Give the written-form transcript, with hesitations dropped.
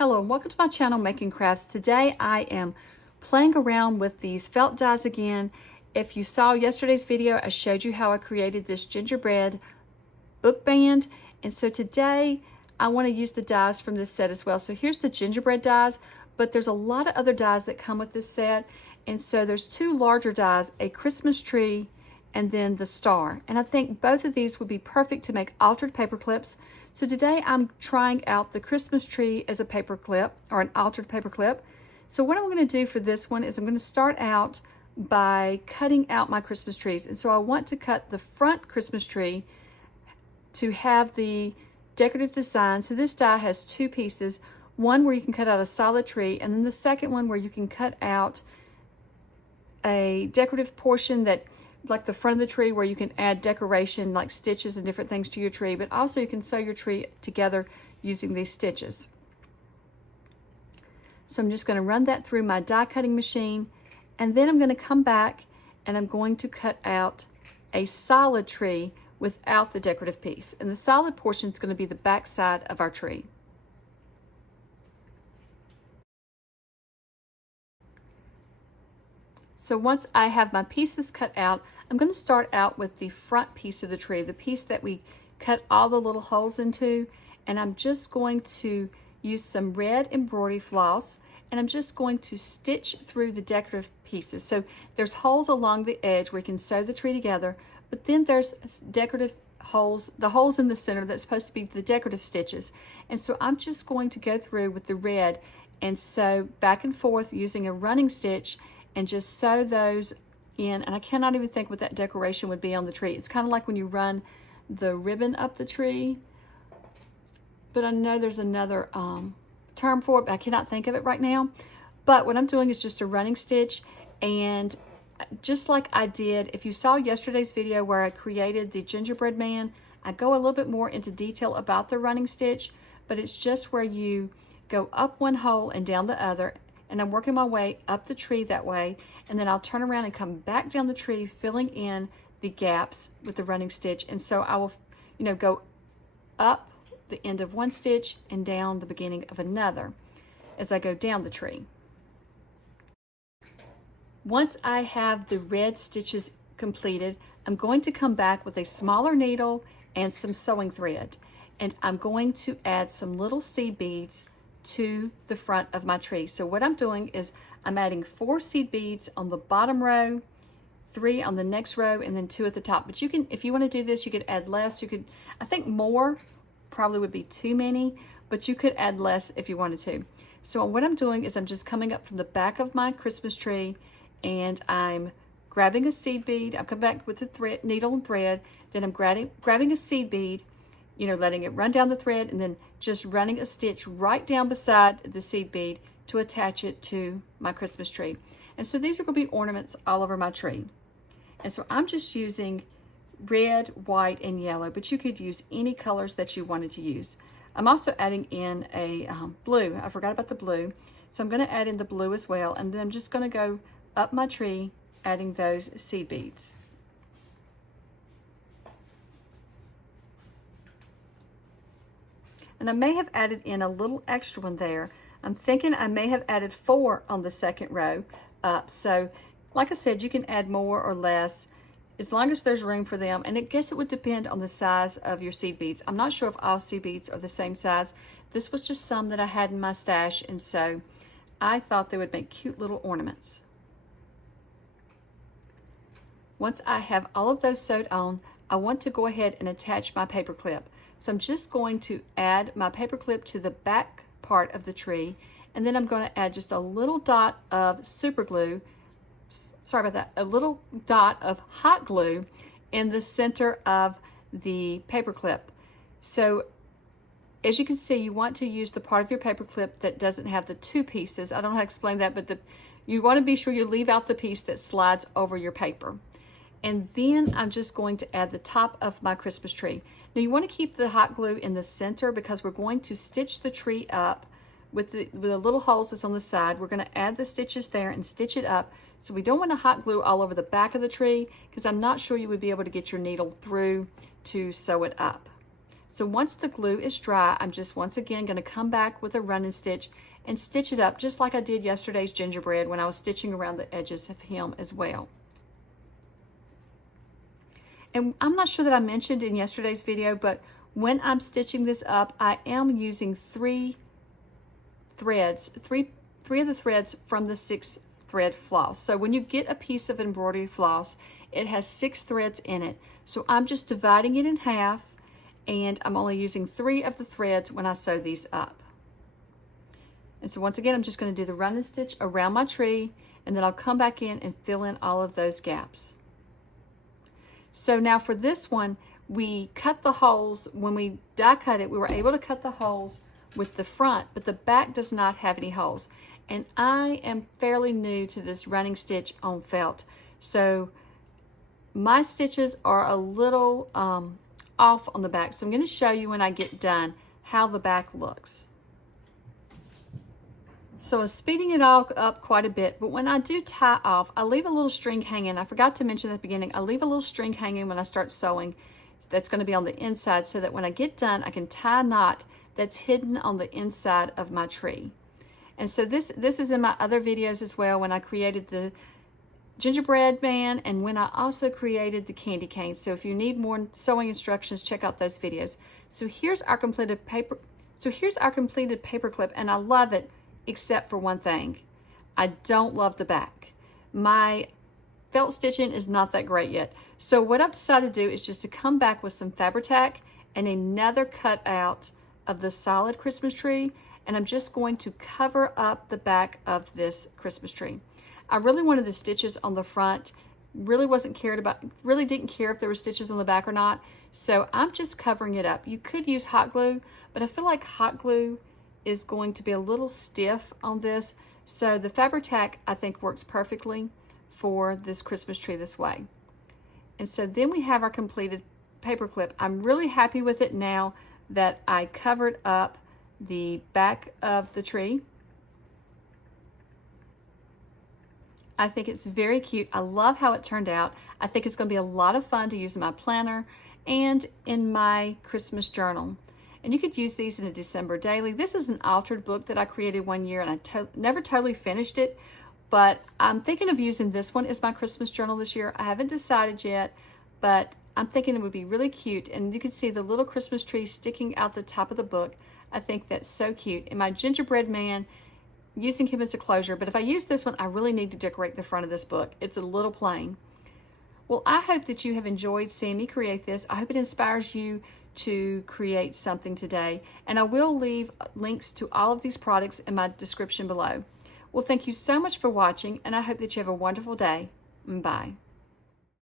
Hello and welcome to my channel Making Crafts. Today I am playing around with these felt dies again. If you saw yesterday's video, I showed you how I created this gingerbread book band, and so today I want to use the dies from this set as well. So here's the gingerbread dies, but there's a lot of other dies that come with this set, and so there's two larger dies, a Christmas tree and then the star, and I think both of these would be perfect to make altered paper clips. So today I'm trying out the Christmas tree as a paper clip or an altered paper clip. So what I'm going to do for this one is I'm going to start out by cutting out my Christmas trees. And so I want to cut the front Christmas tree to have the decorative design. So this die has two pieces, one where you can cut out a solid tree, and then the second one where you can cut out a decorative portion that, like the front of the tree, where you can add decoration like stitches and different things to your tree, but also you can sew your tree together using these stitches. So I'm just going to run that through my die cutting machine, and then I'm going to come back and I'm going to cut out a solid tree without the decorative piece, and the solid portion is going to be the back side of our tree. So once I have my pieces cut out, I'm going to start out with the front piece of the tree, the piece that we cut all the little holes into, and I'm just going to use some red embroidery floss, and I'm just going to stitch through the decorative pieces. So there's holes along the edge where you can sew the tree together, but then there's decorative holes, the holes in the center that's supposed to be the decorative stitches. And so I'm just going to go through with the red and sew back and forth using a running stitch and just sew those in. And I cannot even think what that decoration would be on the tree. It's kind of like when you run the ribbon up the tree, but I know there's another term for it, but I cannot think of it right now. But what I'm doing is just a running stitch, and just like I did, if you saw yesterday's video where I created the gingerbread man, I go a little bit more into detail about the running stitch, but it's just where you go up one hole and down the other, and I'm working my way up the tree that way, and then I'll turn around and come back down the tree, filling in the gaps with the running stitch. And so I will, go up the end of one stitch and down the beginning of another as I go down the tree. Once I have the red stitches completed, I'm going to come back with a smaller needle and some sewing thread, and I'm going to add some little seed beads to the front of my tree. So what I'm doing is I'm adding 4 seed beads on the bottom row, 3 on the next row, and then 2 at the top. But you can, if you want to do this, you could add less. You could, I think more probably would be too many, but you could add less if you wanted to. So what I'm doing is I'm just coming up from the back of my Christmas tree, and I'm grabbing a seed bead. I'll come back with the thread, needle and thread, then I'm grabbing a seed bead, letting it run down the thread, and then just running a stitch right down beside the seed bead to attach it to my Christmas tree. And so these are going to be ornaments all over my tree. And so I'm just using red, white, and yellow, but you could use any colors that you wanted to use. I'm also adding in a blue. I forgot about the blue. So I'm going to add in the blue as well, and then I'm just going to go up my tree adding those seed beads. And I may have added in a little extra one there. I'm thinking I may have added 4 on the second row up. So like I said, you can add more or less as long as there's room for them. And I guess it would depend on the size of your seed beads. I'm not sure if all seed beads are the same size. This was just some that I had in my stash, and so I thought they would make cute little ornaments. Once I have all of those sewed on, I want to go ahead and attach my paper clip. So I'm just going to add my paper clip to the back part of the tree, and then I'm going to add just a little dot of super glue, sorry about that, a little dot of hot glue in the center of the paper clip. So as you can see, you want to use the part of your paper clip that doesn't have the 2 pieces. I don't know how to explain that, but you want to be sure you leave out the piece that slides over your paper. And then I'm just going to add the top of my Christmas tree. Now you want to keep the hot glue in the center because we're going to stitch the tree up with the little holes that's on the side. We're going to add the stitches there and stitch it up. So we don't want to hot glue all over the back of the tree because I'm not sure you would be able to get your needle through to sew it up. So once the glue is dry, I'm just once again going to come back with a running stitch and stitch it up just like I did yesterday's gingerbread when I was stitching around the edges of him as well. And I'm not sure that I mentioned in yesterday's video, but when I'm stitching this up, I am using three of the threads from the 6 thread floss. So when you get a piece of embroidery floss, it has 6 threads in it. So I'm just dividing it in half, and I'm only using 3 of the threads when I sew these up. And so once again, I'm just going to do the running stitch around my tree, and then I'll come back in and fill in all of those gaps. So now for this one, we cut the holes. When we die cut it, we were able to cut the holes with the front, but the back does not have any holes. And I am fairly new to this running stitch on felt, so my stitches are a little off on the back. So I'm going to show you when I get done how the back looks. So I'm speeding it all up quite a bit, but when I do tie off, I leave a little string hanging. I forgot to mention at the beginning, I leave a little string hanging when I start sewing. That's going to be on the inside, so that when I get done, I can tie a knot that's hidden on the inside of my tree. And so this is in my other videos as well, when I created the gingerbread man and when I also created the candy cane. So if you need more sewing instructions, check out those videos. So here's our completed paperclip, and I love it except for one thing. I don't love the back. My felt stitching is not that great yet. So what I've decided to do is just to come back with some Fabri-Tac and another cutout of the solid Christmas tree, and I'm just going to cover up the back of this Christmas tree. I really wanted the stitches on the front, really didn't care if there were stitches on the back or not, so I'm just covering it up. You could use hot glue, but I feel like hot glue is going to be a little stiff on this, so the Fabri-Tac I think works perfectly for this Christmas tree this way. And so then we have our completed paperclip. I'm really happy with it now that I covered up the back of the tree. I think it's very cute. I love how it turned out. I think it's going to be a lot of fun to use in my planner and in my Christmas journal. And you could use these in a December daily. This is an altered book that I created one year, and I never totally finished it, but I'm thinking of using this one as my Christmas journal this year. I haven't decided yet, but I'm thinking it would be really cute. And you can see the little Christmas tree sticking out the top of the book. I think that's so cute. And my gingerbread man, using him as a closure, but if I use this one, I really need to decorate the front of this book. It's a little plain. Well, I hope that you have enjoyed seeing me create this. I hope it inspires you to create something today. And I will leave links to all of these products in my description below. Well, thank you so much for watching, and I hope that you have a wonderful day. Bye.